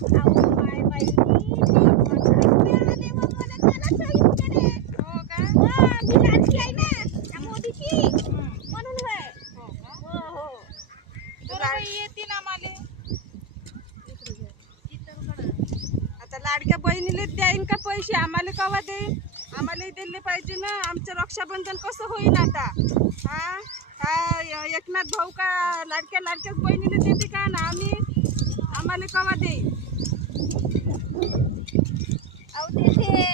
अहो माय बाई मी आले मग मला कानाचं ऐकू दे. हो का? मी लाडकी आहे ना त्या मोदीची म्हणून होय. हो का? हो हो बरं बाई, येतील आम्हाला. आता लाडक्या बहिणीला द्याईन का पैसे? आम्हाला कवा देईन? आम्हालाही दिले पाहिजे ना. आमचं रक्षाबंधन कसं होईल आता? हा हा एकनाथ भाऊ का लाडक्याच बहिणीला देते का ना? आम्हाला कवा देईन? अहो देते